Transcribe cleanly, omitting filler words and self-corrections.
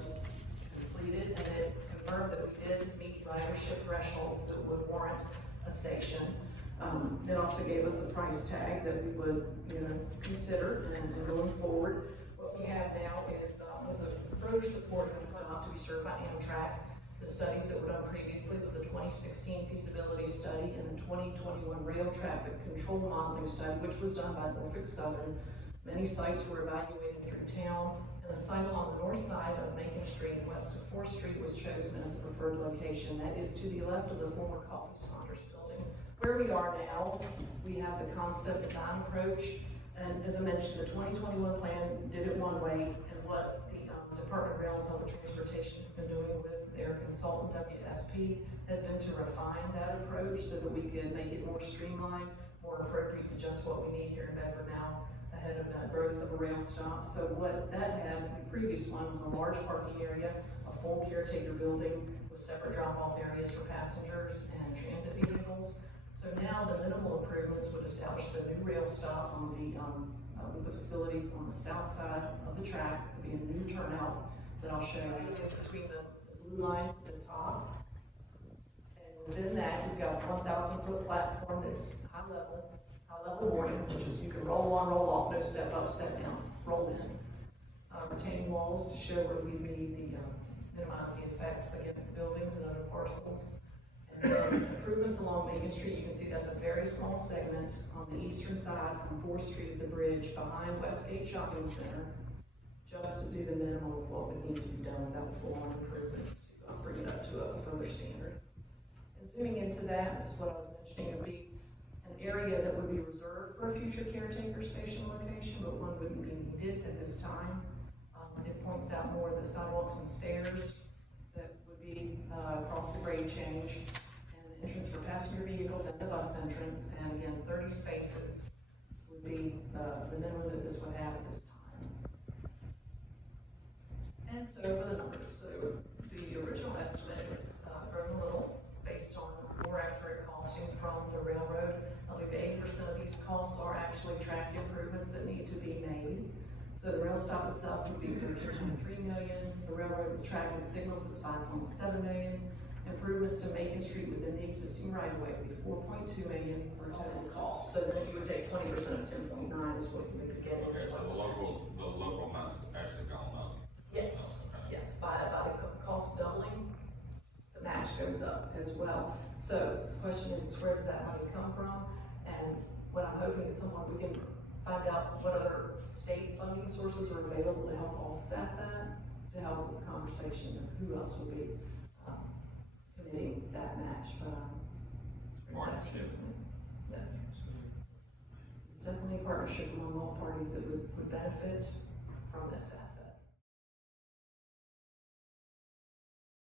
was completed, and it confirmed that we did meet ridership thresholds that would warrant a station. It also gave us a price tag that we would, consider and going forward. What we have now is, with the further support of the stop to be served by Amtrak. The studies that were done previously was a 2016 feasibility study and a 2021 rail traffic control modeling study, which was done by Norfolk Southern. Many sites were evaluated through town, and the site along the north side of Macon Street, west of 4th Street, was chosen as a preferred location. That is to the left of the former Coffee Saunders building. Where we are now, we have the concept design approach, and as I mentioned, the 2021 plan did it one way, and what the Department of Rail and Public Transportation has been doing with their consultant WSP has been to refine that approach so that we can make it more streamlined, more appropriate to just what we need here in Bedford now, ahead of the growth of a rail stop. So what that had, the previous one was a large parking area, a full caretaker building with separate drop-off areas for passengers and transit vehicles. So now the minimal improvements would establish the new rail stop on with the facilities on the south side of the track. It'll be a new turnout that I'll show you. It's between the blue lines at the top. And within that, you've got a 1,000-foot platform that's high level boarding, which is you can roll on, roll off, no step up, step down, roll in. Retaining walls to show where we need the minimize the effects against the buildings and other parcels. And then improvements along Macon Street, you can see that's a very small segment on the eastern side from 4th Street, the bridge behind Westgate Shopping Center, just to do the minimum of what would need to be done without full-on improvements to bring it up to a further standard. And zooming into that, this is what I was mentioning, it would be an area that would be reserved for a future caretaker station location, but one wouldn't be needed at this time. It points out more of the sidewalks and stairs that would be across the grade change, and the entrance for passenger vehicles and the bus entrance, and again, 30 spaces would be the minimum that this would have at this time. And so for the numbers, so the original estimate is grown a little based on more accurate costing from the railroad. I believe 80% of these costs are actually track improvements that need to be made. So the rail stop itself would be $13.3 million. The railroad with track and signals is $5.7 million. Improvements to Macon Street within the existing right-of-way would be $4.2 million for total cost. So then if you would take 20% of 10.9 is what you would get. Okay, so the local amounts have actually gone up. Yes, yes, by the cost doubling, the match goes up as well. So the question is, where does that money come from? And what I'm hoping is we can find out what other state funding sources are available to help offset that, to help with the conversation of who else would be committing that match. Partnership. It's definitely a partnership among all parties that would benefit from this asset.